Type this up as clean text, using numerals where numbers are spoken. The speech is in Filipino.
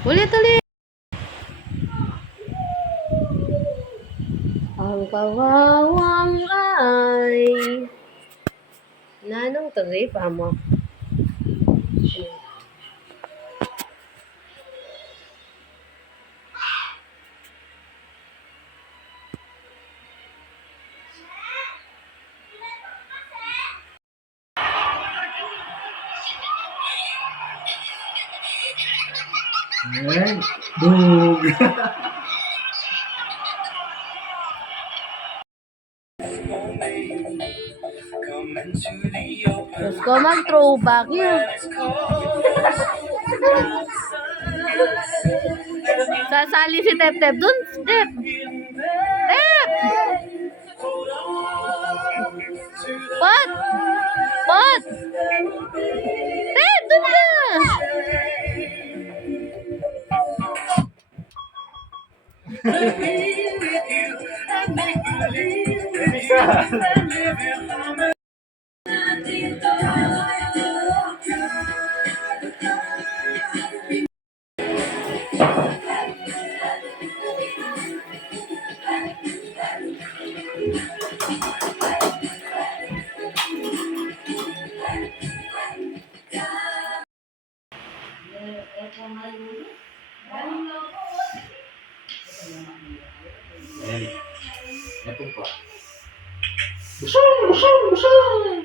Ulit. Ang kawawang ay nanong trip mo. Dug. Diyos ko, mag-throwback yun. Sasali si Tep dun. Tep! Pot! Tep, dun ka! Ito pa. Busong!